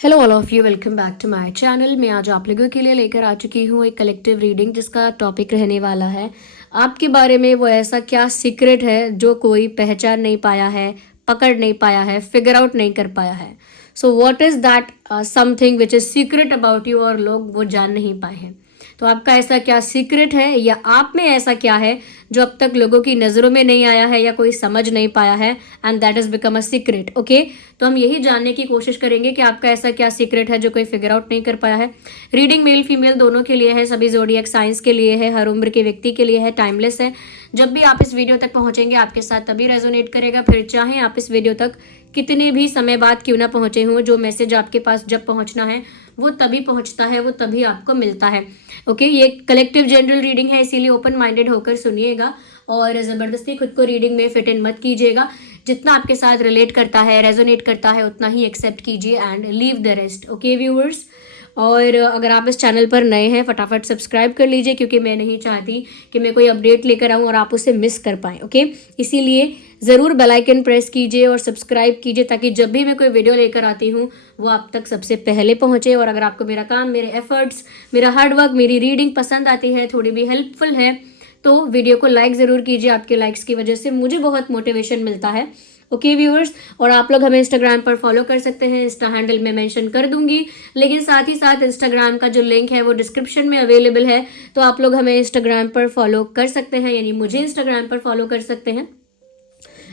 Hello all of you, welcome back to my channel. मैं आज आप लोगों के लिए लेकर आ चुकी हूँ एक कलेक्टिव रीडिंग जिसका टॉपिक रहने वाला है आपके बारे में वो ऐसा क्या सीक्रेट है जो कोई पहचान नहीं पाया है, पकड़ नहीं पाया है, फिगर आउट नहीं कर पाया है। So what is that something which is secret about you और लोग वो जान नहीं पाए हैं। तो आपका ऐसा क्या सीक्रेट है या आप में ऐसा क्या है जो अब तक लोगों की नज़रों में नहीं आया है या कोई समझ नहीं पाया है, and that is become a secret. Okay, तो हम यही जानने की कोशिश करेंगे कि आपका ऐसा क्या सीक्रेट है जो कोई फिगर आउट नहीं कर पाया है। रीडिंग मेल फीमेल दोनों के लिए है, सभी ज़ोडिएक साइंस के लिए है, हर उम्र के व्यक्ति के लिए है, टाइमलेस है। जब भी आप इस वीडियो तक पहुंचेंगे आपके साथ तभी रेजोनेट करेगा, फिर चाहे आप इस वीडियो तक कितने भी समय बाद क्यों ना पहुंचे हों, जो मैसेज आपके पास जब पहुंचना है वो तभी पहुंचता है, वो तभी आपको मिलता है। ओके, ये कलेक्टिव जनरल रीडिंग है, इसीलिए ओपन माइंडेड होकर सुनिएगा और ज़बरदस्ती खुद को रीडिंग में फिट इन मत कीजिएगा। जितना आपके साथ रिलेट करता है, रेजोनेट करता है, उतना ही एक्सेप्ट कीजिए and leave the rest. Okay viewers, और अगर आप इस चैनल पर नए हैं फटाफट सब्सक्राइब कर लीजिए, क्योंकि मैं नहीं चाहती कि मैं कोई अपडेट लेकर आऊँ और आप उसे मिस कर पाएँ। ओके, इसीलिए ज़रूर बेल आइकन प्रेस कीजिए और सब्सक्राइब कीजिए ताकि जब भी मैं कोई वीडियो लेकर आती हूँ वो आप तक सबसे पहले पहुँचे। और अगर आपको मेरा काम, मेरे एफर्ट्स, मेरा हार्डवर्क, मेरी रीडिंग पसंद आती है, थोड़ी भी हेल्पफुल है, तो वीडियो को लाइक ज़रूर कीजिए। आपके लाइक्स की वजह से मुझे बहुत मोटिवेशन मिलता है। ओके व्यूअर्स, और आप लोग हमें इंस्टाग्राम पर फॉलो कर सकते हैं, इंस्टा हैंडल में मेंशन कर दूंगी, लेकिन साथ ही साथ इंस्टाग्राम का जो लिंक है वो डिस्क्रिप्शन में अवेलेबल है, तो आप लोग हमें इंस्टाग्राम पर फॉलो कर सकते हैं, यानी मुझे इंस्टाग्राम पर फॉलो कर सकते हैं।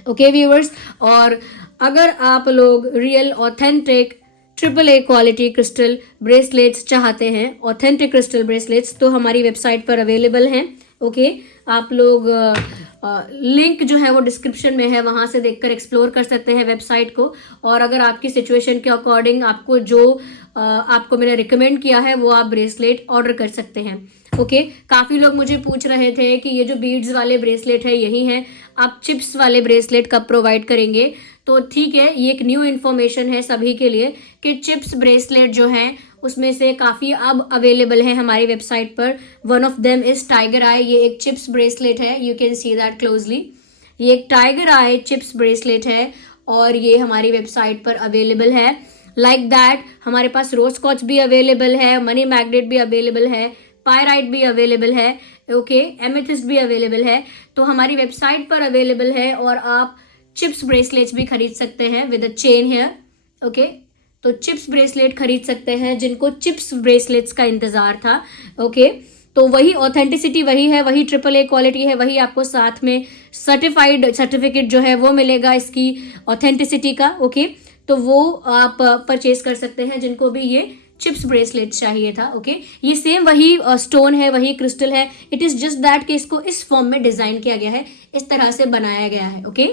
ओके व्यूअर्स, और अगर आप लोग real authentic AAA quality crystal bracelets चाहते हैं, ऑथेंटिक क्रिस्टल ब्रेसलेट्स, तो हमारी वेबसाइट पर अवेलेबल हैं। ओके, आप लोग लिंक जो है वो डिस्क्रिप्शन में है, वहाँ से देखकर एक्सप्लोर कर सकते हैं वेबसाइट को। और अगर आपकी सिचुएशन के अकॉर्डिंग आपको जो आपको मैंने रिकमेंड किया है वो आप ब्रेसलेट ऑर्डर कर सकते हैं। ओके, काफ़ी लोग मुझे पूछ रहे थे कि ये जो बीड्स वाले ब्रेसलेट है यही है, आप चिप्स वाले ब्रेसलेट कब प्रोवाइड करेंगे। तो ठीक है, ये एक न्यू इन्फॉर्मेशन है सभी के लिए कि चिप्स ब्रेसलेट जो हैं उसमें से काफ़ी अब अवेलेबल है हमारी वेबसाइट पर। One of them is tiger eye, ये एक चिप्स ब्रेसलेट है, you can see that closely. ये एक टाइगर आई चिप्स ब्रेसलेट है और ये हमारी वेबसाइट पर अवेलेबल है। लाइक दैट हमारे पास रोज कॉच भी अवेलेबल है, मनी मैग्नेट भी अवेलेबल है, पायराइट भी अवेलेबल है, ओके, एमेथिस्ट भी अवेलेबल है, तो हमारी वेबसाइट पर अवेलेबल है। और आप चिप्स ब्रेसलेट्स भी खरीद सकते हैं with a chain here. Okay, तो चिप्स ब्रेसलेट खरीद सकते हैं जिनको चिप्स ब्रेसलेट्स का इंतजार था। ओके, तो वही ऑथेंटिसिटी वही है, वही AAA क्वालिटी है, वही आपको साथ में सर्टिफाइड सर्टिफिकेट जो है वो मिलेगा इसकी ऑथेंटिसिटी का। ओके, तो वो आप परचेज कर सकते हैं जिनको भी ये चिप्स ब्रेसलेट चाहिए था। ओके, ये सेम वही स्टोन है, वही क्रिस्टल है, इट इज जस्ट दैट कि इसको इस फॉर्म में डिजाइन किया गया है, इस तरह से बनाया गया है। ओके,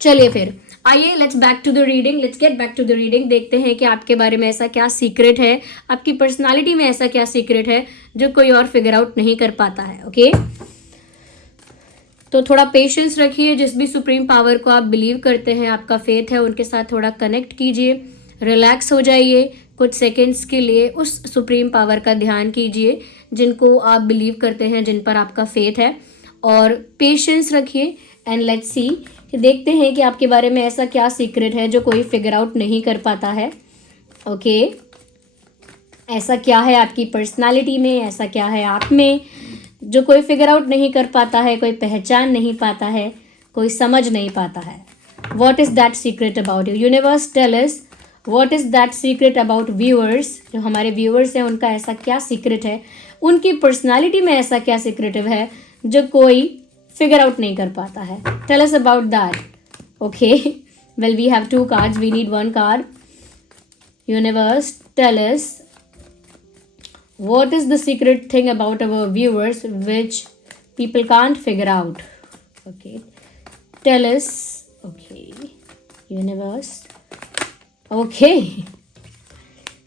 चलिए फिर आइए, let's back to the reading, let's get back to the reading. देखते हैं कि आपके बारे में ऐसा क्या सीक्रेट है, आपकी पर्सनालिटी में ऐसा क्या सीक्रेट है जो कोई और फिगर आउट नहीं कर पाता है। ओके, तो थोड़ा पेशेंस रखिए, जिस भी सुप्रीम पावर को आप बिलीव करते हैं, आपका फेथ है, उनके साथ थोड़ा कनेक्ट कीजिए, रिलैक्स हो जाइए, कुछ सेकेंड्स के लिए उस सुप्रीम पावर का ध्यान कीजिए जिनको आप बिलीव करते हैं, जिन पर आपका फेथ है, और पेशेंस रखिए एंड लेट्स सी कि देखते हैं कि आपके बारे में ऐसा क्या सीक्रेट है जो कोई फिगर आउट नहीं कर पाता है। ओके, ऐसा क्या है आपकी पर्सनालिटी में, ऐसा क्या है आप में जो कोई फिगर आउट नहीं कर पाता है, कोई पहचान नहीं पाता है, कोई समझ नहीं पाता है। What is that secret about you? Universe tell us what is that secret about viewers. जो हमारे व्यूअर्स हैं उनका ऐसा क्या सीक्रेट है, उनकी पर्सनालिटी में ऐसा क्या सीक्रेटिव है जो कोई फिगर आउट नहीं कर पाता है। Tell us about that. Okay, well we have 2 cards, we need 1 card. Universe tell us what is the secret thing about our viewers which people can't figure out. Okay, tell us. Okay, universe. Okay,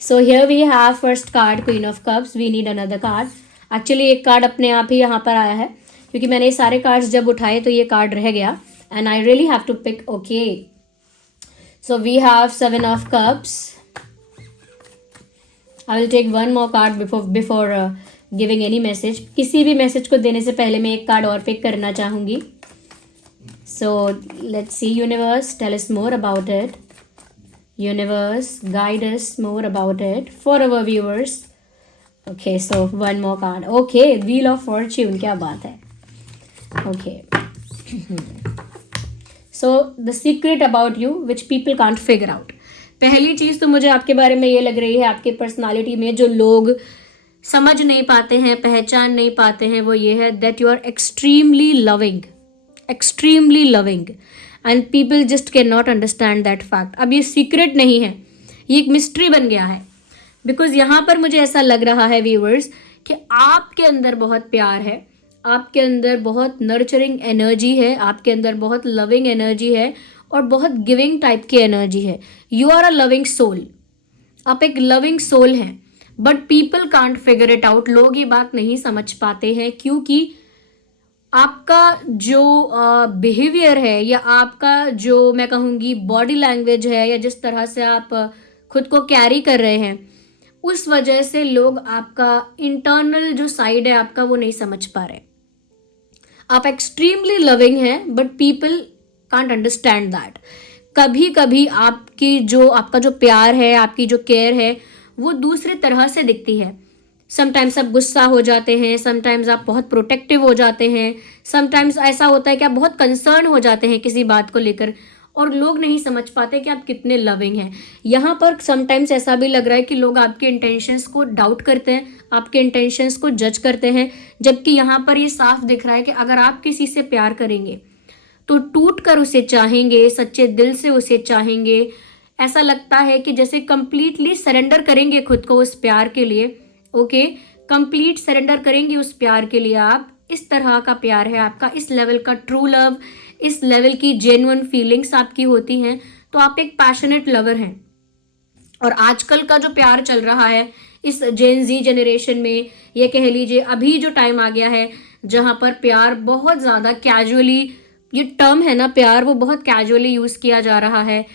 so here we have first card, Queen of Cups. We need another card. Actually एक card अपने आप ही यहाँ पर आया है, क्योंकि मैंने ये सारे कार्ड्स जब उठाए तो ये कार्ड रह गया and I really have to pick. Okay, so we have 7 of Cups. I will take one more card before giving any message. किसी भी मैसेज को देने से पहले मैं एक कार्ड और पिक करना चाहूँगी. So let's see, universe, tell us more about it. Universe, guide us more about it for our viewers. Okay, so one more card. Okay, Wheel of Fortune, क्या बात है. Okay. So the secret about you which people can't figure out. पहली चीज़ तो मुझे आपके बारे में ये लग रही है, आपके पर्सनालिटी में जो लोग समझ नहीं पाते हैं, पहचान नहीं पाते हैं, वो ये है that you are extremely loving and people just can not understand that fact. अब ये सीक्रेट नहीं है, ये एक मिस्ट्री बन गया है. बिकॉज यहाँ पर मुझे ऐसा लग रहा है व्यूअर्स कि आपके अंदर बहुत प्यार है, आपके अंदर बहुत नर्चरिंग एनर्जी है, आपके अंदर बहुत लविंग एनर्जी है और बहुत गिविंग टाइप की एनर्जी है. You are a loving soul, आप एक लविंग सोल हैं, but people can't figure it out. लोग ये बात नहीं समझ पाते हैं क्योंकि आपका जो बिहेवियर है या आपका जो मैं कहूँगी बॉडी लैंग्वेज है या जिस तरह से आप खुद को कैरी कर रहे हैं, उस वजह से लोग आपका इंटरनल जो साइड है आपका वो नहीं समझ पा रहे. आप एक्सट्रीमली लविंग हैं but people can't understand that. कभी कभी आपका जो प्यार है, आपकी जो केयर है वो दूसरे तरह से दिखती है. समटाइम्स आप गुस्सा हो जाते हैं, समटाइम्स आप बहुत प्रोटेक्टिव हो जाते हैं, समटाइम्स ऐसा होता है कि आप बहुत कंसर्न हो जाते हैं किसी बात को लेकर और लोग नहीं समझ पाते कि आप कितने लविंग हैं. यहाँ पर समटाइम्स ऐसा भी लग रहा है कि लोग आपके इंटेंशंस को डाउट करते हैं, आपके इंटेंशंस को जज करते हैं, जबकि यहाँ पर ये साफ दिख रहा है कि अगर आप किसी से प्यार करेंगे तो टूट कर उसे चाहेंगे, सच्चे दिल से उसे चाहेंगे. ऐसा लगता है कि जैसे कंप्लीटली सरेंडर करेंगे खुद को उस प्यार के लिए. ओके, कंप्लीट सरेंडर करेंगे उस प्यार के लिए. आप इस तरह का प्यार है आपका, इस लेवल का ट्रू लव, इस लेवल की जेन्युइन फीलिंग्स आपकी होती हैं, तो आप एक पैशनेट लवर हैं. और आजकल का जो प्यार चल रहा है इस जेन जी जनरेशन में, ये कह लीजिए अभी जो टाइम आ गया है जहाँ पर प्यार बहुत ज़्यादा कैजुअली, ये टर्म है ना प्यार, वो बहुत कैजुअली यूज़ किया जा रहा है.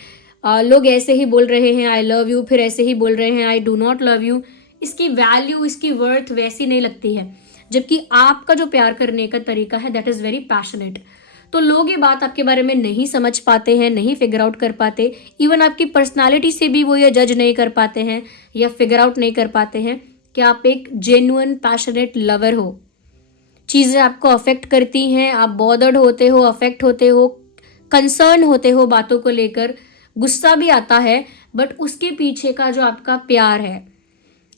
लोग ऐसे ही बोल रहे हैं आई लव यू, फिर ऐसे ही बोल रहे हैं I do not love you. इसकी वैल्यू, इसकी वर्थ वैसी नहीं लगती है, जबकि आपका जो प्यार करने का तरीका है दैट इज़ वेरी पैशनेट. तो लोग ये बात आपके बारे में नहीं समझ पाते हैं, नहीं फिगर आउट कर पाते. इवन आपकी पर्सनालिटी से भी वो ये जज नहीं कर पाते हैं या फिगर आउट नहीं कर पाते हैं कि आप एक जेन्युइन पैशनेट लवर हो. चीज़ें आपको अफेक्ट करती हैं, आप बॉदर्ड होते हो, अफेक्ट होते हो, कंसर्न होते हो बातों को लेकर, गुस्सा भी आता है, बट उसके पीछे का जो आपका प्यार है,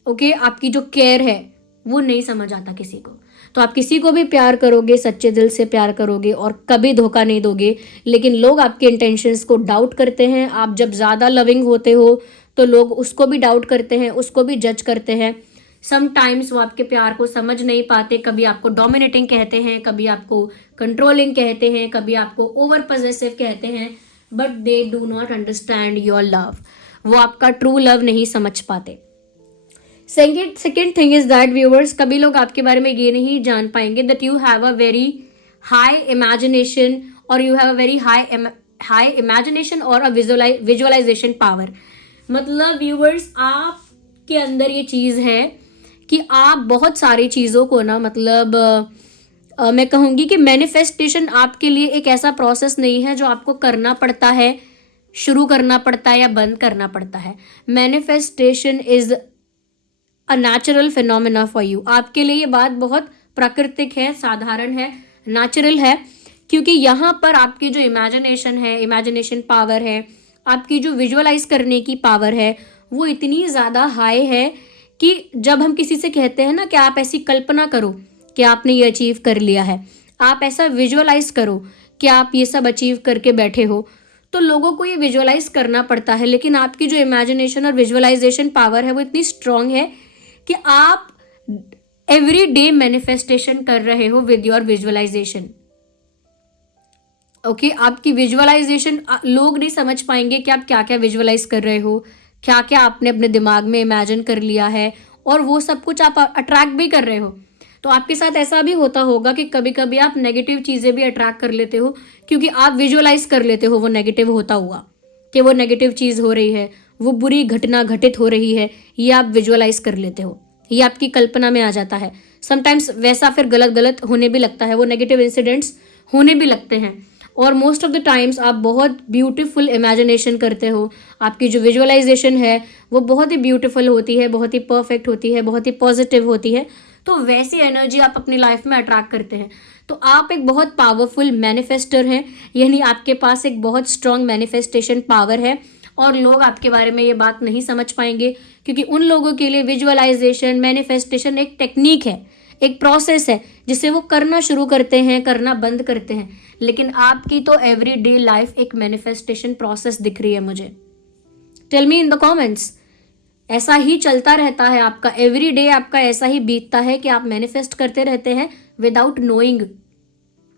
ओके, आपकी जो केयर है वो नहीं समझ आता किसी को. तो आप किसी को भी प्यार करोगे, सच्चे दिल से प्यार करोगे और कभी धोखा नहीं दोगे. लेकिन लोग आपके इंटेंशंस को डाउट करते हैं. आप जब ज़्यादा लविंग होते हो तो लोग उसको भी डाउट करते हैं, उसको भी जज करते हैं. समटाइम्स वो आपके प्यार को समझ नहीं पाते. कभी आपको डोमिनेटिंग कहते हैं, कभी आपको कंट्रोलिंग कहते हैं, कभी आपको ओवर पॉसेसिव कहते हैं, but they do not understand your love. वो आपका ट्रू लव नहीं समझ पाते. Second thing is that viewers, कभी लोग आपके बारे में ये नहीं जान पाएंगे that you have a very high imagination और you have a very high imagination और अ विजुअलाइजेशन पावर. मतलब व्यूअर्स, आपके अंदर ये चीज़ है कि आप बहुत सारी चीज़ों को ना, मतलब मैं कहूँगी कि मैनिफेस्टेशन आपके लिए एक ऐसा प्रोसेस नहीं है जो आपको करना पड़ता है, शुरू करना पड़ता है या बंद करना पड़ता है. Manifestation is a natural phenomena for you. आपके लिए ये बात बहुत प्राकृतिक है, साधारण है, नेचुरल है, क्योंकि यहाँ पर आपकी जो इमेजिनेशन है, इमेजिनेशन पावर है, आपकी जो विजुअलाइज करने की पावर है, वो इतनी ज़्यादा हाई है कि जब हम किसी से कहते हैं ना कि आप ऐसी कल्पना करो कि आपने ये अचीव कर लिया है, आप ऐसा विजुअलाइज करो कि आप ये सब अचीव करके बैठे हो, तो लोगों को ये विजुअलाइज करना पड़ता है. लेकिन आपकी जो इमेजिनेशन और विजुअलाइजेशन पावर है वो इतनी स्ट्रांग है कि आप एवरी डे मैनिफेस्टेशन कर रहे हो विद योर विजुअलाइजेशन. ओके, आपकी विजुअलाइजेशन, लोग नहीं समझ पाएंगे कि आप क्या क्या विजुअलाइज कर रहे हो, क्या क्या आपने अपने दिमाग में इमेजिन कर लिया है, और वो सब कुछ आप अट्रैक्ट भी कर रहे हो. तो आपके साथ ऐसा भी होता होगा कि कभी कभी आप नेगेटिव चीज़ें भी अट्रैक्ट कर लेते हो, क्योंकि आप विजुअलाइज कर लेते हो वो नेगेटिव होता हुआ, कि वो नेगेटिव चीज़ हो रही है, वो बुरी घटना घटित हो रही है, ये आप विजुअलाइज कर लेते हो, ये आपकी कल्पना में आ जाता है. समटाइम्स वैसा फिर गलत होने भी लगता है, वो नेगेटिव इंसिडेंट्स होने भी लगते हैं. और मोस्ट ऑफ द टाइम्स आप बहुत ब्यूटीफुल इमेजिनेशन करते हो, आपकी जो विजुअलाइजेशन है वो बहुत ही ब्यूटीफुल होती है, बहुत ही परफेक्ट होती है, बहुत ही पॉजिटिव होती है। तो वैसी एनर्जी आप अपनी लाइफ में अट्रैक्ट करते हैं। तो आप एक बहुत पावरफुल मैनिफेस्टर हैं, यानी आपके पास एक बहुत स्ट्रॉन्ग मैनिफेस्टेशन पावर है। और लोग आपके बारे में ये बात नहीं समझ पाएंगे, क्योंकि उन लोगों के लिए विजुअलाइजेशन, मैनिफेस्टेशन एक टेक्निक है, एक प्रोसेस है, जिसे वो करना शुरू करते हैं, करना बंद करते हैं। लेकिन आपकी तो एवरीडे लाइफ एक मैनिफेस्टेशन प्रोसेस दिख रही है मुझे। Tell me in the comments, ऐसा ही चलता रहता है आपका, एवरीडे आपका ऐसा ही बीतता है कि आप मैनिफेस्ट करते रहते हैं विदाउट नोइंग,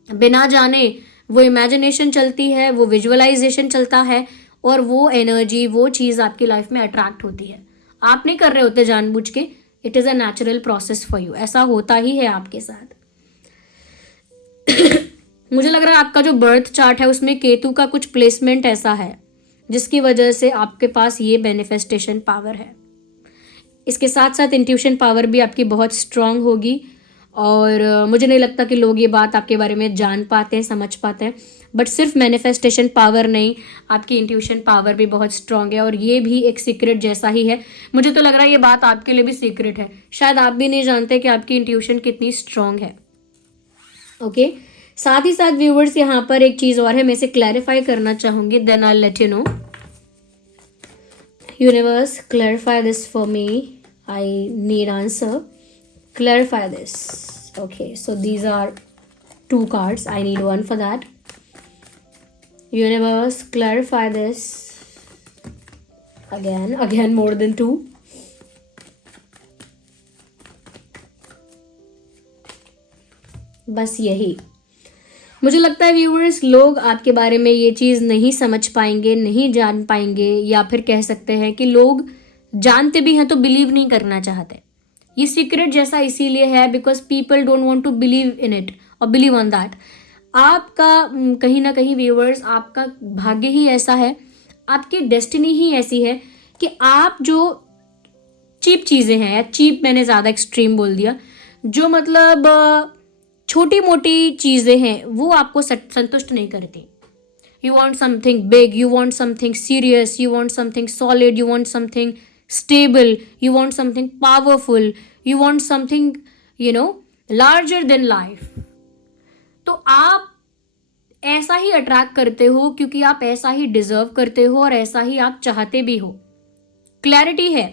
बिना जाने वो इमेजिनेशन चलती है, वो विजुअलाइजेशन चलता है, और वो एनर्जी, वो चीज़ आपकी लाइफ में अट्रैक्ट होती है। आप नहीं कर रहे होते जानबूझ के, it is a natural process for you, ऐसा होता ही है आपके साथ। मुझे लग रहा है आपका जो बर्थ चार्ट है उसमें केतु का कुछ प्लेसमेंट ऐसा है जिसकी वजह से आपके पास ये मैनिफेस्टेशन पावर है। इसके साथ साथ इंट्यूशन पावर भी आपकी बहुत स्ट्रांग होगी, और मुझे नहीं लगता कि लोग ये बात आपके बारे में जान पाते हैं, समझ पाते हैं। बट सिर्फ मैनिफेस्टेशन पावर नहीं, आपकी इंट्यूशन पावर भी बहुत स्ट्रांग है, और ये भी एक सीक्रेट जैसा ही है। मुझे तो लग रहा है ये बात आपके लिए भी सीक्रेट है, शायद आप भी नहीं जानते कि आपकी इंट्यूशन कितनी स्ट्रांग है। ओके, साथ ही साथ व्यूवर्स यहाँ पर एक चीज़ और है, मैं इसे क्लैरिफाई करना चाहूँगी, then I let you know. Universe, clarify this for me, I need answer, clarify this. Okay, so these are 2 cards, I need one for that. Universe, clarify this again more than 2. बस यही मुझे लगता है viewers, लोग आपके बारे में ये चीज़ नहीं समझ पाएंगे, नहीं जान पाएंगे, या फिर कह सकते हैं कि लोग जानते भी हैं तो बिलीव नहीं करना चाहते। ये सीक्रेट जैसा इसीलिए है because people don't want to believe in it और बिलीव ऑन दैट। आपका कहीं ना कहीं व्यूअर्स, आपका भाग्य ही ऐसा है, आपकी डेस्टिनी ही ऐसी है कि आप जो चीप चीज़ें हैं, या चीप मैंने ज़्यादा एक्सट्रीम बोल दिया, जो मतलब छोटी मोटी चीज़ें हैं वो आपको संतुष्ट नहीं करती। You want something big, you want something serious, you want something solid, you want something stable, you want something powerful, you want something larger than life। तो आप ऐसा ही अट्रैक्ट करते हो क्योंकि आप ऐसा ही डिजर्व करते हो और ऐसा ही आप चाहते भी हो। क्लैरिटी है,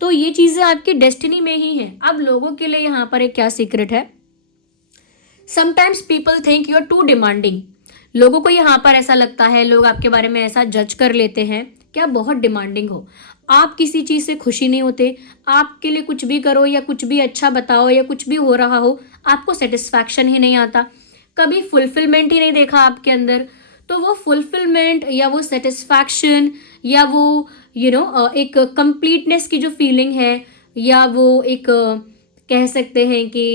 तो ये चीजें आपकी डेस्टिनी में ही है। अब लोगों के लिए यहाँ पर एक क्या सीक्रेट है, sometimes people think you are too demanding. लोगों को यहाँ पर ऐसा लगता है, लोग आपके बारे में ऐसा जज कर लेते हैं कि आप बहुत डिमांडिंग हो, आप किसी चीज़ से खुशी नहीं होते, आपके लिए कुछ भी करो या कुछ भी अच्छा बताओ या कुछ भी हो रहा हो, आपको सेटिस्फैक्शन ही नहीं आता, कभी फुलफिलमेंट ही नहीं देखा आपके अंदर। तो वो फुलफिलमेंट या वो सेटिस्फैक्शन या वो एक कंप्लीटनेस की जो फीलिंग है, या वो एक कह सकते हैं कि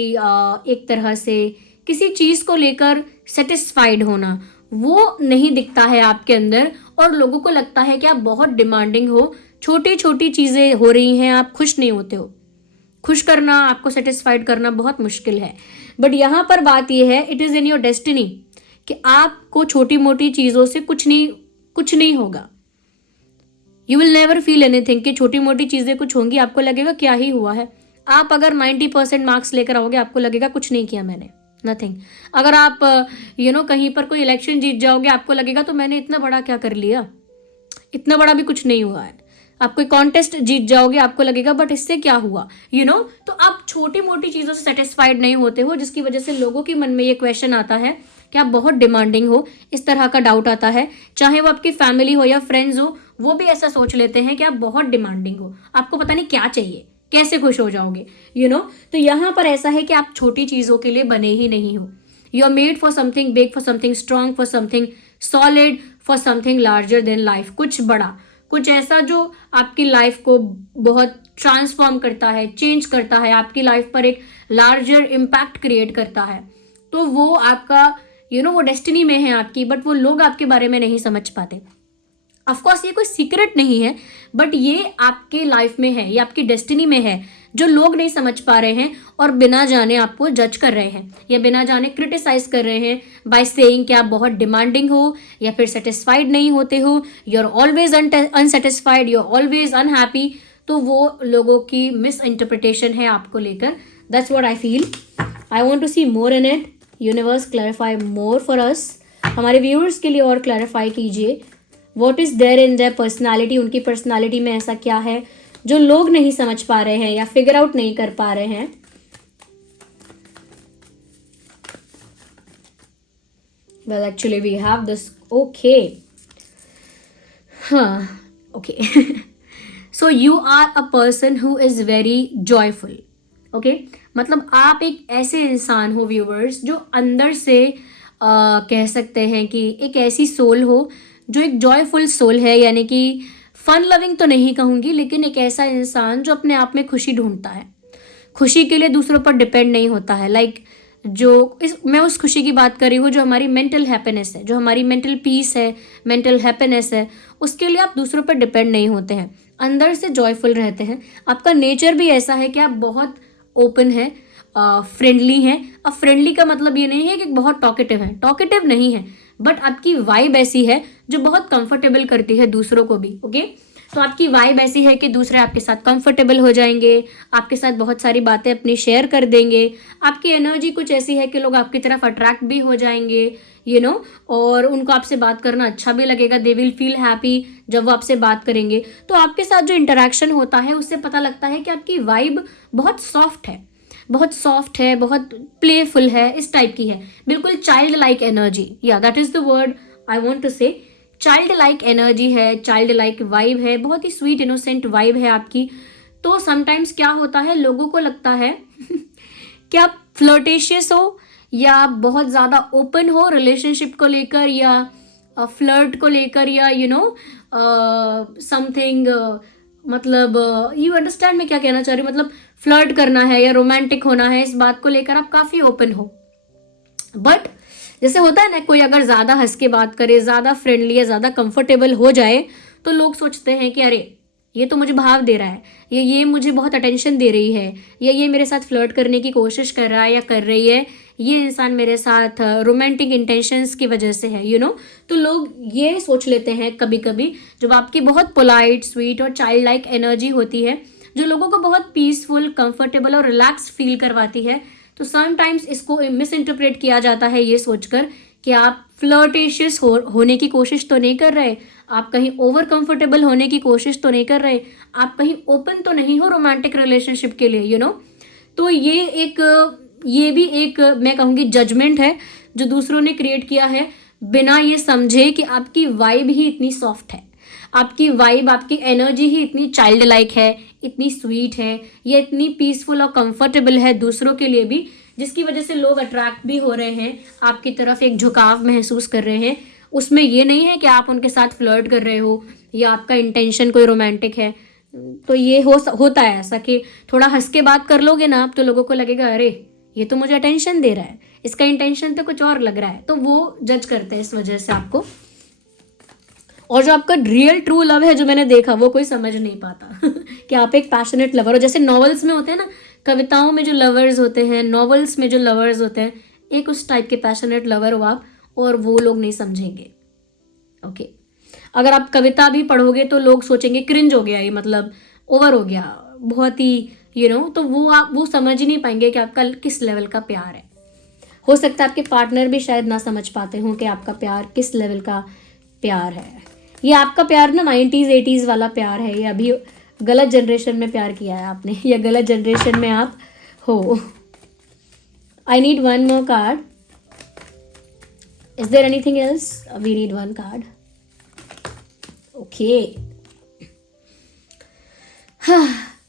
एक तरह से किसी चीज़ को लेकर सेटिस्फाइड होना, वो नहीं दिखता है आपके अंदर, और लोगों को लगता है कि आप बहुत डिमांडिंग हो, छोटी छोटी चीज़ें हो रही हैं, आप खुश नहीं होते हो। खुश करना, आपको सेटिस्फाइड करना बहुत मुश्किल है। बट यहाँ पर बात यह है, it is in your destiny कि आपको छोटी मोटी चीज़ों से कुछ नहीं होगा। You will never feel anything कि छोटी मोटी चीज़ें कुछ होंगी, आपको लगेगा क्या ही हुआ है। आप अगर 90% मार्क्स लेकर आओगे, आपको लगेगा कुछ नहीं किया मैंने, नथिंग। अगर आप कहीं पर कोई इलेक्शन जीत जाओगे, आपको लगेगा तो मैंने इतना बड़ा क्या कर लिया, इतना बड़ा भी कुछ नहीं हुआ है। आप कोई कॉन्टेस्ट जीत जाओगे, आपको लगेगा बट इससे क्या हुआ, तो आप छोटी मोटी चीज़ों से सेटिस्फाइड नहीं होते हो, जिसकी वजह से लोगों के मन में ये क्वेश्चन आता है कि आप बहुत डिमांडिंग हो। इस तरह का डाउट आता है, चाहे वो आपकी फैमिली हो या फ्रेंड्स हो, वो भी ऐसा सोच लेते हैं कि आप बहुत डिमांडिंग हो, आपको पता नहीं क्या चाहिए, कैसे खुश हो जाओगे, तो यहाँ पर ऐसा है कि आप छोटी चीज़ों के लिए बने ही नहीं हो। You are made for something big, for something strong, for something solid, for something larger than life, कुछ बड़ा, कुछ ऐसा जो आपकी लाइफ को बहुत ट्रांसफॉर्म करता है, चेंज करता है, आपकी लाइफ पर एक लार्जर इम्पैक्ट क्रिएट करता है। तो वो आपका वो डेस्टिनी में है आपकी, बट वो लोग आपके बारे में नहीं समझ पाते। ऑफकोर्स ये कोई सीक्रेट नहीं है, बट ये आपके लाइफ में है, ये आपकी डेस्टिनी में है। जो लोग नहीं समझ पा रहे हैं और बिना जाने आपको जज कर रहे हैं या बिना जाने क्रिटिसाइज कर रहे हैं बाय सेइंग कि आप बहुत डिमांडिंग हो या फिर सेटिस्फाइड नहीं होते हो, you are always unsatisfied, you are always unhappy, तो वो लोगों की मिस इंटरप्रिटेशन है आपको लेकर. That's what I feel. I want to see more in it. Universe clarify more for us. हमारे व्यूअर्स के लिए और क्लैरिफाई कीजिए. What is there in their personality. उनकी पर्सनालिटी में ऐसा क्या है जो लोग नहीं समझ पा रहे हैं या फिगर आउट नहीं कर पा रहे हैं. Well, actually we have this. Okay. Okay. So you are a person who is very joyful. Okay. मतलब आप एक ऐसे इंसान हो व्यूवर्स जो अंदर से कह सकते हैं कि एक ऐसी सोल हो जो एक जॉयफुल सोल है, यानी कि फन लविंग तो नहीं कहूँगी, लेकिन एक ऐसा इंसान जो अपने आप में खुशी ढूंढता है, खुशी के लिए दूसरों पर डिपेंड नहीं होता है. मैं उस खुशी की बात कर रही हूँ जो हमारी मेंटल हैप्पीनेस है, जो हमारी मेंटल पीस है, मेंटल हैप्पीनेस है, उसके लिए आप दूसरों पर डिपेंड नहीं होते हैं, अंदर से जॉयफुल रहते हैं. आपका नेचर भी ऐसा है कि आप बहुत ओपन है, फ्रेंडली हैं. अब फ्रेंडली का मतलब ये नहीं है कि बहुत टॉकेटिव है, टॉकेटिव नहीं है, बट आपकी वाइब ऐसी है जो बहुत कंफर्टेबल करती है दूसरों को भी. ओके. तो आपकी वाइब ऐसी है कि दूसरे आपके साथ कंफर्टेबल हो जाएंगे, आपके साथ बहुत सारी बातें अपनी शेयर कर देंगे. आपकी एनर्जी कुछ ऐसी है कि लोग आपकी तरफ अट्रैक्ट भी हो जाएंगे, और उनको आपसे बात करना अच्छा भी लगेगा. दे विल फील हैप्पी जब वो आपसे बात करेंगे. तो आपके साथ जो इंटरेक्शन होता है उससे पता लगता है कि आपकी वाइब बहुत सॉफ्ट है, बहुत प्लेफुल है, इस टाइप की है, बिल्कुल child like energy. Yeah that is the word I want to say. Child like energy है, चाइल्ड लाइक वाइब है, बहुत ही स्वीट इनोसेंट वाइब है आपकी. तो समटाइम्स क्या होता है, लोगों को लगता है कि आप फ्लर्टेशियस हो या आप बहुत ज़्यादा ओपन हो रिलेशनशिप को लेकर या फ्लर्ट को लेकर या समथिंग, मतलब यू अंडरस्टैंड मैं क्या कहना चाह रही हूँ. मतलब फ्लर्ट करना है या रोमांटिक होना है, इस बात को लेकर आप काफ़ी ओपन हो. बट जैसे होता है ना, कोई अगर ज़्यादा हंस के बात करे, ज़्यादा फ्रेंडली या ज़्यादा कंफर्टेबल हो जाए तो लोग सोचते हैं कि अरे ये तो मुझे भाव दे रहा है, ये मुझे बहुत अटेंशन दे रही है, या ये मेरे साथ फ्लर्ट करने की कोशिश कर रहा है या कर रही है, ये इंसान मेरे साथ रोमांटिक इंटेंशंस की वजह से है. तो लोग ये सोच लेते हैं कभी कभी, जब आपकी बहुत पोलाइट, स्वीट और चाइल्ड लाइक एनर्जी होती है जो लोगों को बहुत पीसफुल, कंफर्टेबल और रिलैक्स फील करवाती है, तो समटाइम्स इसको मिस इंटरप्रेट किया जाता है ये सोचकर कि आप फ्लर्टेशियस होने की कोशिश तो नहीं कर रहे, आप कहीं ओवर कंफर्टेबल होने की कोशिश तो नहीं कर रहे, आप कहीं ओपन तो नहीं हो रोमांटिक रिलेशनशिप के लिए. तो ये भी एक मैं कहूँगी जजमेंट है जो दूसरों ने क्रिएट किया है बिना ये समझे कि आपकी वाइब ही इतनी सॉफ्ट है, आपकी वाइब, आपकी एनर्जी ही इतनी चाइल्ड लाइक है, इतनी स्वीट है, ये इतनी पीसफुल और कंफर्टेबल है दूसरों के लिए भी, जिसकी वजह से लोग अट्रैक्ट भी हो रहे हैं आपकी तरफ, एक झुकाव महसूस कर रहे हैं. उसमें ये नहीं है कि आप उनके साथ फ्लर्ट कर रहे हो या आपका इंटेंशन कोई रोमांटिक है. तो ये होता है ऐसा कि थोड़ा हंस के बात कर लोगे ना आप, तो लोगों को लगेगा अरे ये तो मुझे अटेंशन दे रहा है, इसका इंटेंशन तो कुछ और लग रहा है, तो वो जज करते हैं इस वजह से आपको. और जो आपका रियल ट्रू लव है जो मैंने देखा, वो कोई समझ नहीं पाता कि आप एक पैशनेट लवर हो. जैसे नॉवेल्स में होते हैं ना, कविताओं में जो लवर्स होते हैं, नॉवेल्स में जो लवर्स होते हैं, एक उस टाइप के पैशनेट लवर हो आप, और वो लोग नहीं समझेंगे. ओके. अगर आप कविता भी पढ़ोगे तो लोग सोचेंगे क्रिंज हो गया, ये मतलब ओवर हो गया, बहुत ही तो वो समझ ही नहीं पाएंगे कि आपका किस लेवल का प्यार है. हो सकता है आपके पार्टनर भी शायद ना समझ पाते हों कि आपका प्यार किस लेवल का प्यार है. ये आपका प्यार ना 90s 80s वाला प्यार है, ये अभी गलत जनरेशन में प्यार किया है आपने, या गलत जनरेशन में आप हो. I need one more card. Is there anything else? We need one card. Okay.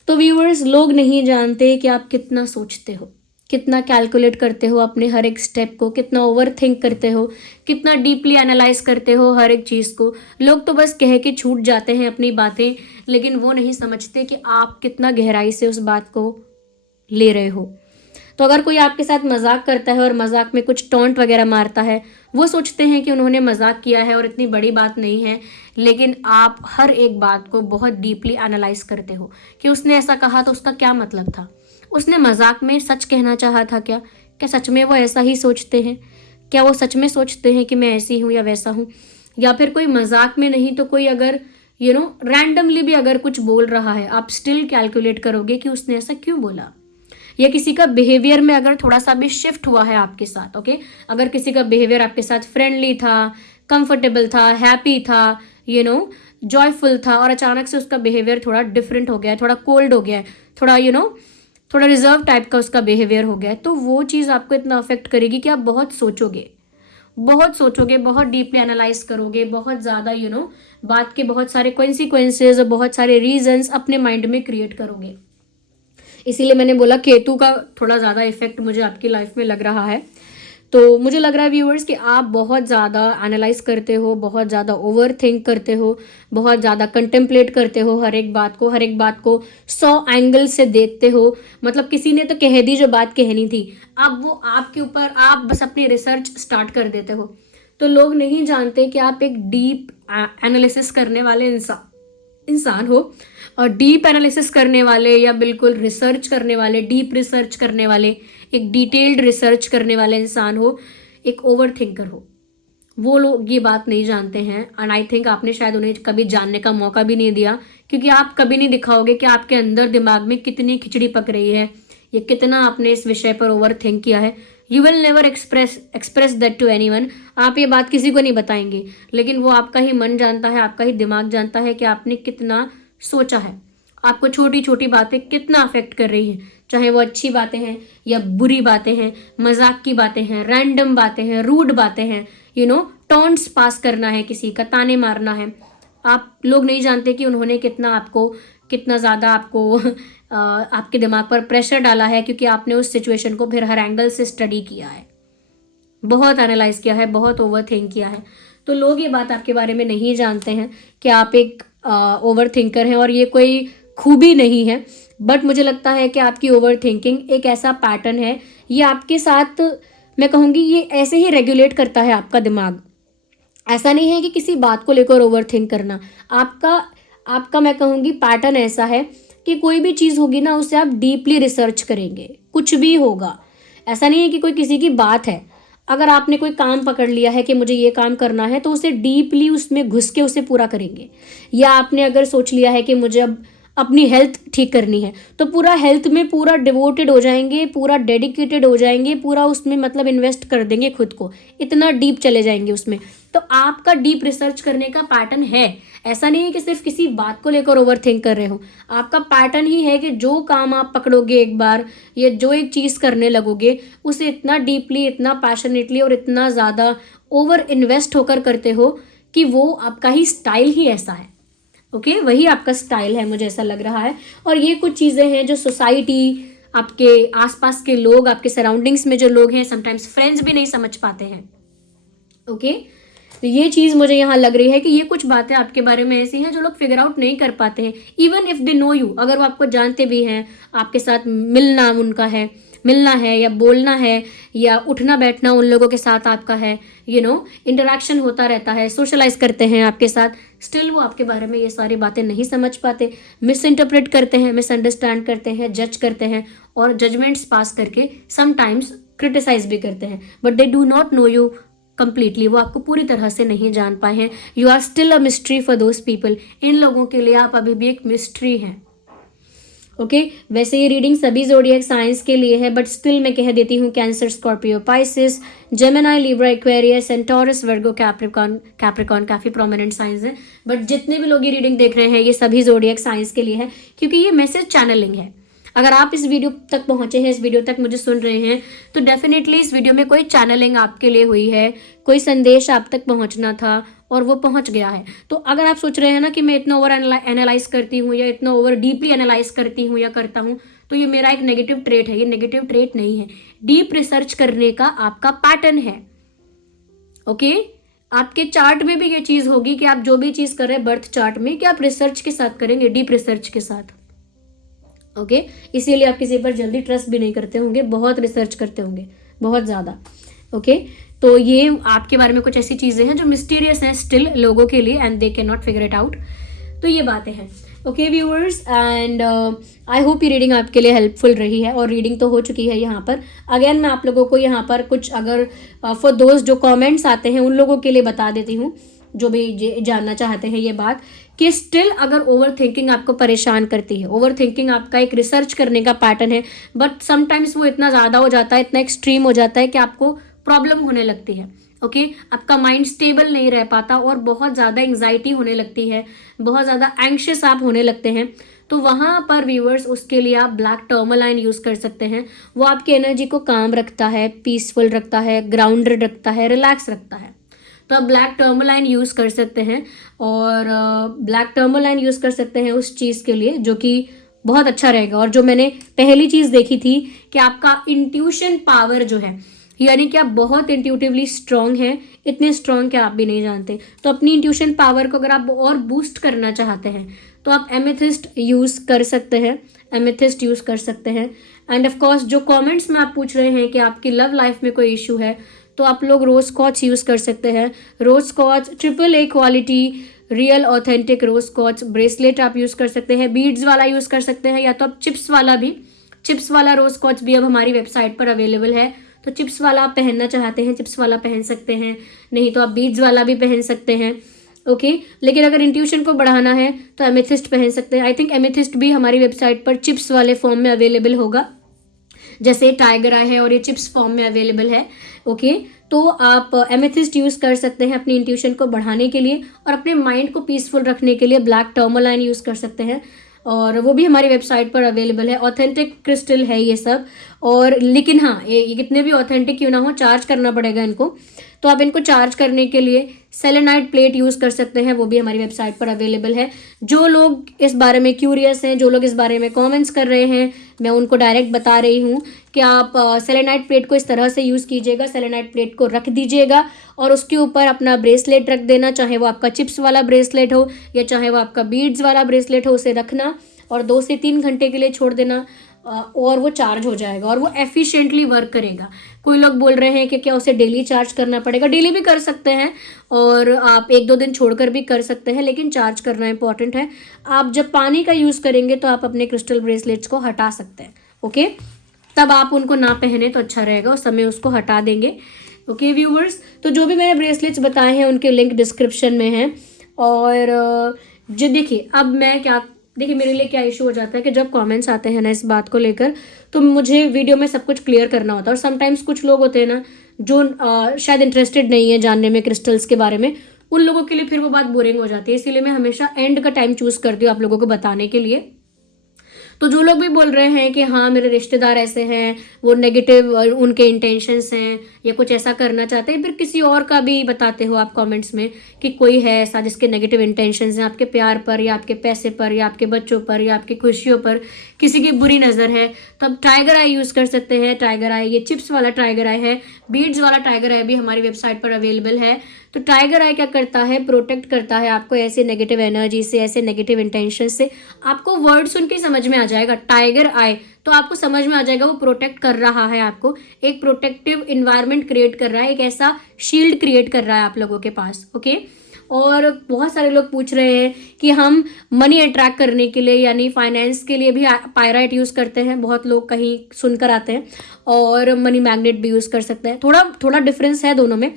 तो व्यूअर्स, लोग नहीं जानते कि आप कितना सोचते हो, कितना कैलकुलेट करते हो अपने हर एक स्टेप को, कितना ओवर थिंक करते हो, कितना डीपली एनालाइज करते हो हर एक चीज़ को. लोग तो बस कह के छूट जाते हैं अपनी बातें, लेकिन वो नहीं समझते कि आप कितना गहराई से उस बात को ले रहे हो. तो अगर कोई आपके साथ मजाक करता है और मजाक में कुछ टॉन्ट वगैरह मारता है, वो सोचते हैं कि उन्होंने मजाक किया है और इतनी बड़ी बात नहीं है, लेकिन आप हर एक बात को बहुत डीपली एनालाइज करते हो कि उसने ऐसा कहा तो उसका क्या मतलब था, उसने मजाक में सच कहना चाहा था क्या, क्या सच में वो ऐसा ही सोचते हैं, क्या वो सच में सोचते हैं कि मैं ऐसी हूँ या वैसा हूँ, या फिर कोई मजाक में नहीं तो कोई अगर रैंडमली भी अगर कुछ बोल रहा है, आप स्टिल कैलकुलेट करोगे कि उसने ऐसा क्यों बोला। या किसी का बिहेवियर में अगर थोड़ा सा भी शिफ्ट हुआ है आपके साथ, ओके, अगर किसी का बिहेवियर आपके साथ फ्रेंडली था, कंफर्टेबल था, हैप्पी था, जॉयफुल था, और अचानक से उसका बिहेवियर थोड़ा डिफरेंट हो गया है, थोड़ा कोल्ड हो गया है, थोड़ा थोड़ा रिजर्व टाइप का उसका बिहेवियर हो गया है, तो वो चीज़ आपको इतना अफेक्ट करेगी कि आप बहुत सोचोगे, बहुत डीपली एनालाइज करोगे, बहुत ज़्यादा बात के बहुत सारे कॉन्सिक्वेंसेज और बहुत सारे रीजंस अपने माइंड में क्रिएट करोगे। इसीलिए मैंने बोला केतु का थोड़ा ज़्यादा इफेक्ट मुझे आपकी लाइफ में लग रहा है। तो मुझे लग रहा है व्यूअर्स कि आप बहुत ज़्यादा एनालाइज करते हो, बहुत ज़्यादा ओवर थिंक करते हो, बहुत ज़्यादा कंटेम्पलेट करते हो, हर एक बात को 100 एंगल से देखते हो। मतलब किसी ने तो कह दी जो बात कहनी थी, अब वो आपके ऊपर, आप बस अपनी रिसर्च स्टार्ट कर देते हो। तो लोग नहीं जानते कि आप एक डीप एनालिसिस करने वाले इंसान हो, और डीप एनालिसिस करने वाले या बिल्कुल रिसर्च करने वाले, डीप रिसर्च करने वाले, एक डिटेल्ड रिसर्च करने वाले इंसान हो, एक ओवर थिंकर हो। वो लोग ये बात नहीं जानते हैं, एंड आई थिंक आपने शायद उन्हें कभी जानने का मौका भी नहीं दिया, क्योंकि आप कभी नहीं दिखाओगे कि आपके अंदर दिमाग में कितनी खिचड़ी पक रही है, या कितना आपने इस विषय पर ओवर थिंक किया है। You will never express that to anyone. आप ये बात किसी को नहीं बताएंगे, लेकिन वो आपका ही मन जानता है, आपका ही दिमाग जानता है कि आपने कितना सोचा है, आपको छोटी छोटी बातें कितना अफेक्ट कर रही हैं, चाहे वो अच्छी बातें हैं या बुरी बातें हैं, मजाक की बातें हैं, रैंडम बातें हैं, रूड बातें हैं, टॉन्ट्स पास करना है, किसी का ताने मारना है। आप लोग नहीं जानते कि उन्होंने कितना ज़्यादा आपको आपके दिमाग पर प्रेशर डाला है, क्योंकि आपने उस सिचुएशन को फिर हर एंगल से स्टडी किया है, बहुत एनालाइज किया है, बहुत ओवर थिंक किया है। तो लोग ये बात आपके बारे में नहीं जानते हैं कि आप एक ओवर थिंकर हैं, और ये कोई खूबी नहीं है, बट मुझे लगता है कि आपकी ओवर थिंकिंग एक ऐसा पैटर्न है, ये आपके साथ, मैं कहूँगी ये ऐसे ही रेगुलेट करता है आपका दिमाग। ऐसा नहीं है कि किसी बात को लेकर ओवर थिंक करना, आपका मैं कहूँगी पैटर्न ऐसा है कि कोई भी चीज़ होगी ना, उसे आप डीपली रिसर्च करेंगे, कुछ भी होगा। ऐसा नहीं है कि कोई किसी की बात है, अगर आपने कोई काम पकड़ लिया है कि मुझे ये काम करना है, तो उसे डीपली उसमें घुस के उसे पूरा करेंगे। या आपने अगर सोच लिया है कि मुझे अब अपनी हेल्थ ठीक करनी है, तो पूरा हेल्थ में पूरा डिवोटेड हो जाएंगे, पूरा डेडिकेटेड हो जाएंगे, पूरा उसमें मतलब इन्वेस्ट कर देंगे खुद को, इतना डीप चले जाएंगे उसमें। तो आपका डीप रिसर्च करने का पैटर्न है, ऐसा नहीं है कि सिर्फ किसी बात को लेकर ओवर थिंक कर रहे हो। आपका पैटर्न ही है कि जो काम आप पकड़ोगे एक बार, या जो एक चीज़ करने लगोगे, उसे इतना डीपली, इतना पैशनेटली और इतना ज़्यादा ओवर इन्वेस्ट होकर करते हो कि वो आपका ही स्टाइल ही ऐसा है। ओके, वही आपका स्टाइल है, मुझे ऐसा लग रहा है। और ये कुछ चीज़ें हैं जो सोसाइटी, आपके आसपास के लोग, आपके सराउंडिंग्स में जो लोग हैं, समटाइम्स फ्रेंड्स भी नहीं समझ पाते हैं। ओके, तो ये चीज़ मुझे यहाँ लग रही है कि ये कुछ बातें आपके बारे में ऐसी हैं जो लोग फिगर आउट नहीं कर पाते हैं। Even if they know you, अगर वो आपको जानते भी हैं, आपके साथ मिलना है या बोलना है या उठना बैठना उन लोगों के साथ आपका है, इंटरेक्शन होता रहता है, सोशलाइज करते हैं आपके साथ, स्टिल वो आपके बारे में ये सारी बातें नहीं समझ पाते, मिस इंटरप्रेट करते हैं, मिसअंडरस्टैंड करते हैं, जज करते हैं, और जजमेंट्स पास करके समटाइम्स क्रिटिसाइज भी करते हैं, but they do not know you completely. वो आपको पूरी तरह से नहीं जान पाए हैं। You are still a mystery for those people. इन लोगों के लिए आप अभी भी एक मिस्ट्री हैं। ओके, वैसे ये रीडिंग सभी ज़ोडिएक साइंस के लिए है, बट स्टिल मैं कह देती हूँ cancer, Scorpio, Pisces, Gemini, Libra, Aquarius and taurus, Virgo, Capricorn काफ़ी प्रोमिनेंट साइंस है, बट जितने भी लोग ये रीडिंग देख रहे हैं ये सभी ज़ोडिएक साइंस के लिए है, क्योंकि ये मैसेज चैनलिंग है। अगर आप इस वीडियो तक पहुंचे हैं, इस वीडियो तक मुझे सुन रहे हैं, तो डेफिनेटली इस वीडियो में कोई चैनलिंग आपके लिए हुई है, कोई संदेश आप तक पहुंचना था और वो पहुंच गया है। तो अगर आप सोच रहे हैं ना कि मैं इतना ओवर एनालाइज करती हूँ या इतना ओवर डीपली एनालाइज करती हूँ या करता हूँ, तो ये मेरा एक नेगेटिव ट्रेट है, ये नेगेटिव ट्रेट नहीं है। डीप रिसर्च करने का आपका पैटर्न है। ओके, आपके चार्ट में भी ये चीज़ होगी कि आप जो भी चीज़ कर रहे हैं बर्थ चार्ट में, कि आप रिसर्च के साथ करेंगे, डीप रिसर्च के साथ। ओके, इसीलिए आप किसी पर जल्दी ट्रस्ट भी नहीं करते होंगे, बहुत रिसर्च करते होंगे, बहुत ज़्यादा। ओके, तो ये आपके बारे में कुछ ऐसी चीज़ें हैं जो मिस्टीरियस हैं स्टिल लोगों के लिए, and they can not figure it out. तो ये बातें हैं। Okay viewers, and I hope ये रीडिंग आपके लिए हेल्पफुल रही है, और रीडिंग तो हो चुकी है यहाँ पर। अगेन मैं आप लोगों को यहाँ पर कुछ अगर फॉर दोस्त जो कमेंट्स आते हैं उन लोगों के लिए बता देती हूँ जो भी जानना चाहते हैं ये बात, कि स्टिल अगर ओवर थिंकिंग आपको परेशान करती है, ओवर थिंकिंग आपका एक रिसर्च करने का पैटर्न है, बट समटाइम्स वो इतना ज़्यादा हो जाता है, इतना एक्सट्रीम हो जाता है कि आपको प्रॉब्लम होने लगती है। ओके आपका माइंड स्टेबल नहीं रह पाता और बहुत ज़्यादा एंग्जाइटी होने लगती है, बहुत ज़्यादा एंग्शियस आप होने लगते हैं। तो वहाँ पर व्यूअर्स उसके लिए आप ब्लैक टर्मलाइन यूज़ कर सकते हैं। वो आपकी एनर्जी को काम रखता है, पीसफुल रखता है, ग्राउंडेड रखता है, रिलैक्स रखता है। तो आप ब्लैक टर्मलाइन यूज़ कर सकते हैं, और ब्लैक टर्मलाइन यूज़ कर सकते हैं उस चीज़ के लिए जो कि बहुत अच्छा रहेगा। और जो मैंने पहली चीज़ देखी थी कि आपका इंट्यूशन पावर जो है, यानी कि आप बहुत इंट्यूटिवली स्ट्रॉन्ग हैं, इतने स्ट्रॉन्ग कि आप भी नहीं जानते। तो अपनी इंट्यूशन पावर को अगर आप और बूस्ट करना चाहते हैं तो आप एमेथिस्ट यूज़ कर सकते हैं, एमेथिस्ट यूज़ कर सकते हैं। एंड ऑफ कोर्स जो कमेंट्स में आप पूछ रहे हैं कि आपकी लव लाइफ में कोई इशू है, तो आप लोग रोज स्कॉच यूज़ कर सकते हैं। रोज स्कॉच AAA quality real authentic rose स्कॉच ब्रेसलेट आप यूज़ कर सकते हैं, बीड्स वाला यूज़ कर सकते हैं, या तो आप चिप्स वाला भी, चिप्स वाला रोज स्कॉच भी अब हमारी वेबसाइट पर अवेलेबल है। तो चिप्स वाला आप पहनना चाहते हैं, चिप्स वाला पहन सकते हैं, नहीं तो आप बीड्स वाला भी पहन सकते हैं। ओके लेकिन अगर इंट्यूशन को बढ़ाना है तो एमेथिस्ट पहन सकते हैं। आई थिंक एमेथिस्ट भी हमारी वेबसाइट पर चिप्स वाले फॉर्म में अवेलेबल होगा, जैसे टाइगर आई है और ये चिप्स फॉर्म में अवेलेबल है। ओके तो आप एमेथिस्ट यूज़ कर सकते हैं अपनी इंट्यूशन को बढ़ाने के लिए, और अपने माइंड को पीसफुल रखने के लिए ब्लैक टर्मलाइन यूज़ कर सकते हैं, और वो भी हमारी वेबसाइट पर अवेलेबल है। ऑथेंटिक क्रिस्टल है ये सब, और लेकिन हाँ ये कितने भी ऑथेंटिक क्यों ना हो, चार्ज करना पड़ेगा इनको। तो आप इनको चार्ज करने के लिए सेलेनाइट प्लेट यूज़ कर सकते हैं, वो भी हमारी वेबसाइट पर अवेलेबल है। जो लोग इस बारे में क्यूरियस हैं, जो लोग इस बारे में कमेंट्स कर रहे हैं, मैं उनको डायरेक्ट बता रही हूँ कि आप सेलेनाइट प्लेट को इस तरह से यूज़ कीजिएगा। सेलेनाइट प्लेट को रख दीजिएगा और उसके ऊपर अपना ब्रेसलेट रख देना, चाहे वो आपका चिप्स वाला ब्रेसलेट हो या चाहे वो आपका बीड्स वाला ब्रेसलेट हो, उसे रखना और 2 से 3 घंटे के लिए छोड़ देना, और वो चार्ज हो जाएगा और वो एफिशिएंटली वर्क करेगा। कोई लोग बोल रहे हैं कि क्या उसे डेली चार्ज करना पड़ेगा, डेली भी कर सकते हैं और आप 1-2 दिन छोड़कर भी कर सकते हैं, लेकिन चार्ज करना इंपॉर्टेंट है। आप जब पानी का यूज़ करेंगे तो आप अपने क्रिस्टल ब्रेसलेट्स को हटा सकते हैं। ओके तब आप उनको ना पहने तो अच्छा रहेगा, उस समय उसको हटा देंगे। ओके व्यूअर्स, तो जो भी मैंने ब्रेसलेट्स बताए हैं उनके लिंक डिस्क्रिप्शन में हैं। और जो देखिए अब मैं क्या, देखिए मेरे लिए क्या इशू हो जाता है कि जब कमेंट्स आते हैं ना इस बात को लेकर, तो मुझे वीडियो में सब कुछ क्लियर करना होता है, और समटाइम्स कुछ लोग होते हैं ना जो शायद इंटरेस्टेड नहीं है जानने में क्रिस्टल्स के बारे में, उन लोगों के लिए फिर वो बात बोरिंग हो जाती है। इसीलिए मैं हमेशा एंड का टाइम चूज़ करती हूँ आप लोगों को बताने के लिए। तो जो लोग भी बोल रहे हैं कि हाँ मेरे रिश्तेदार ऐसे हैं, वो नेगेटिव उनके इंटेंशंस हैं या कुछ ऐसा करना चाहते हैं, फिर किसी और का भी बताते हो आप कमेंट्स में कि कोई है ऐसा जिसके नेगेटिव इंटेंशंस हैं आपके प्यार पर या आपके पैसे पर या आपके बच्चों पर या आपकी खुशियों पर, किसी की बुरी नज़र है, तो आप टाइगर आई यूज़ कर सकते हैं। टाइगर आई ये चिप्स वाला टाइगर आई है, बीड्स वाला टाइगर आई भी हमारी वेबसाइट पर अवेलेबल है। तो टाइगर आई क्या करता है, प्रोटेक्ट करता है आपको ऐसे नेगेटिव एनर्जी से, ऐसे नेगेटिव इंटेंशन से। आपको वर्ड सुन के समझ में आ जाएगा टाइगर आई, तो आपको समझ में आ जाएगा वो प्रोटेक्ट कर रहा है आपको, एक प्रोटेक्टिव इन्वायरमेंट क्रिएट कर रहा है, एक ऐसा शील्ड क्रिएट कर रहा है आप लोगों के पास। ओके और बहुत सारे लोग पूछ रहे हैं कि हम मनी अट्रैक्ट करने के लिए यानी फाइनेंस के लिए भी पायराइट यूज़ करते हैं, बहुत लोग कहीं सुनकर आते हैं, और मनी मैग्नेट भी यूज़ कर सकते हैं। थोड़ा डिफरेंस है दोनों में।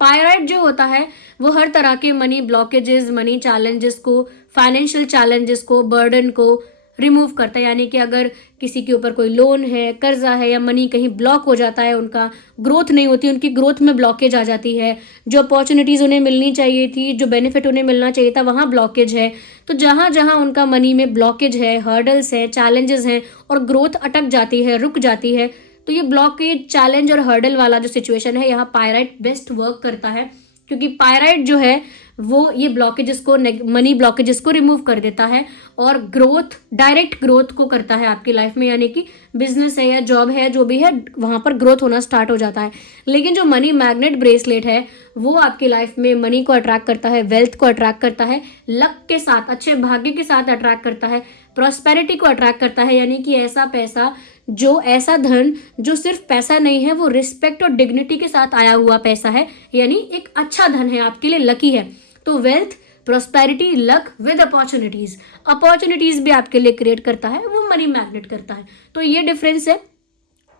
पायराइट जो होता है वो हर तरह के मनी ब्लॉकेजेस, मनी चैलेंजेस को, फाइनेंशियल चैलेंजेस को, बर्डन को रिमूव करता है। यानी कि अगर किसी के ऊपर कोई लोन है, कर्जा है या मनी कहीं ब्लॉक हो जाता है, उनका ग्रोथ नहीं होती, उनकी ग्रोथ में ब्लॉकेज आ जाती है, जो अपॉर्चुनिटीज़ उन्हें मिलनी चाहिए थी, जो बेनिफिट उन्हें मिलना चाहिए था, वहाँ ब्लॉकेज है। तो जहाँ जहाँ उनका मनी में ब्लॉकेज है, हर्डल्स हैं, चैलेंजेस हैं और ग्रोथ अटक जाती है, रुक जाती है, तो ये ब्लॉकेज, चैलेंज और हर्डल वाला जो सिचुएशन है, यहाँ पायराइट बेस्ट वर्क करता है, क्योंकि पायराइट जो है वो ये ब्लॉकेजेस को, मनी ब्लॉकेजेस को रिमूव कर देता है और ग्रोथ, डायरेक्ट ग्रोथ को करता है आपकी लाइफ में। यानी कि बिजनेस है या जॉब है, जो भी है, वहाँ पर ग्रोथ होना स्टार्ट हो जाता है। लेकिन जो मनी मैग्नेट ब्रेसलेट है वो आपकी लाइफ में मनी को अट्रैक्ट करता है, वेल्थ को अट्रैक्ट करता है, लक के साथ, अच्छे भाग्य के साथ अट्रैक्ट करता है, प्रॉस्पेरिटी को अट्रैक्ट करता है। यानी कि ऐसा पैसा जो ऐसा धन जो सिर्फ पैसा नहीं है, वो रिस्पेक्ट और डिग्निटी के साथ आया हुआ पैसा है, यानी एक अच्छा धन है, आपके लिए लकी है। तो wealth, prosperity, luck with opportunities भी आपके लिए क्रिएट करता है, वो मनी मैग्नेट करता है। तो ये डिफरेंस है।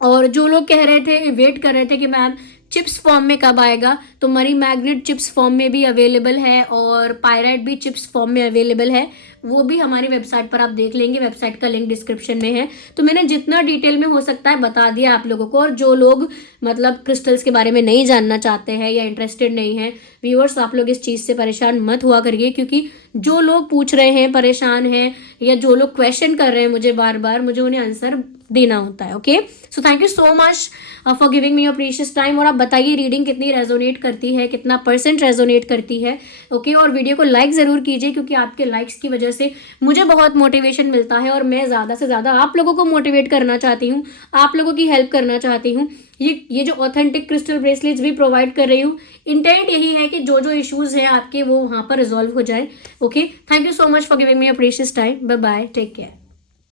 और जो लोग कह रहे थे, वेट कर रहे थे कि मैम चिप्स फॉर्म में कब आएगा, तो मनी मैग्नेट चिप्स फॉर्म में भी अवेलेबल है और पायराइट भी चिप्स फॉर्म में अवेलेबल है। वो भी हमारी वेबसाइट पर आप देख लेंगे, वेबसाइट का लिंक डिस्क्रिप्शन में है। तो मैंने जितना डिटेल में हो सकता है बता दिया आप लोगों को। और जो लोग मतलब क्रिस्टल्स के बारे में नहीं जानना चाहते हैं या इंटरेस्टेड नहीं है व्यूअर्स, आप लोग इस चीज़ से परेशान मत हुआ करिए, क्योंकि जो लोग पूछ रहे हैं, परेशान हैं, या जो लोग क्वेश्चन कर रहे हैं मुझे बार बार, मुझे उन्हें आंसर देना होता है। Okay, so thank you so much for giving me your precious time. और आप बताइए रीडिंग कितनी रेजोनेट करती है, कितना % रेजोनेट करती है। ओके, और वीडियो को लाइक ज़रूर कीजिए, क्योंकि आपके लाइक्स की वजह से मुझे बहुत मोटिवेशन मिलता है और मैं ज़्यादा से ज़्यादा आप लोगों को मोटिवेट करना चाहती हूँ, आप लोगों की हेल्प करना चाहती हूँ। ये जो ऑथेंटिक क्रिस्टल ब्रेसलेट्स भी प्रोवाइड कर रही हूँ, इंटेंट यही है कि जो जो इश्यूज़ हैं आपके, वो वहाँ पर रिजॉल्व हो जाए। Okay, thank you so much for giving me your precious time. Bye bye, take care.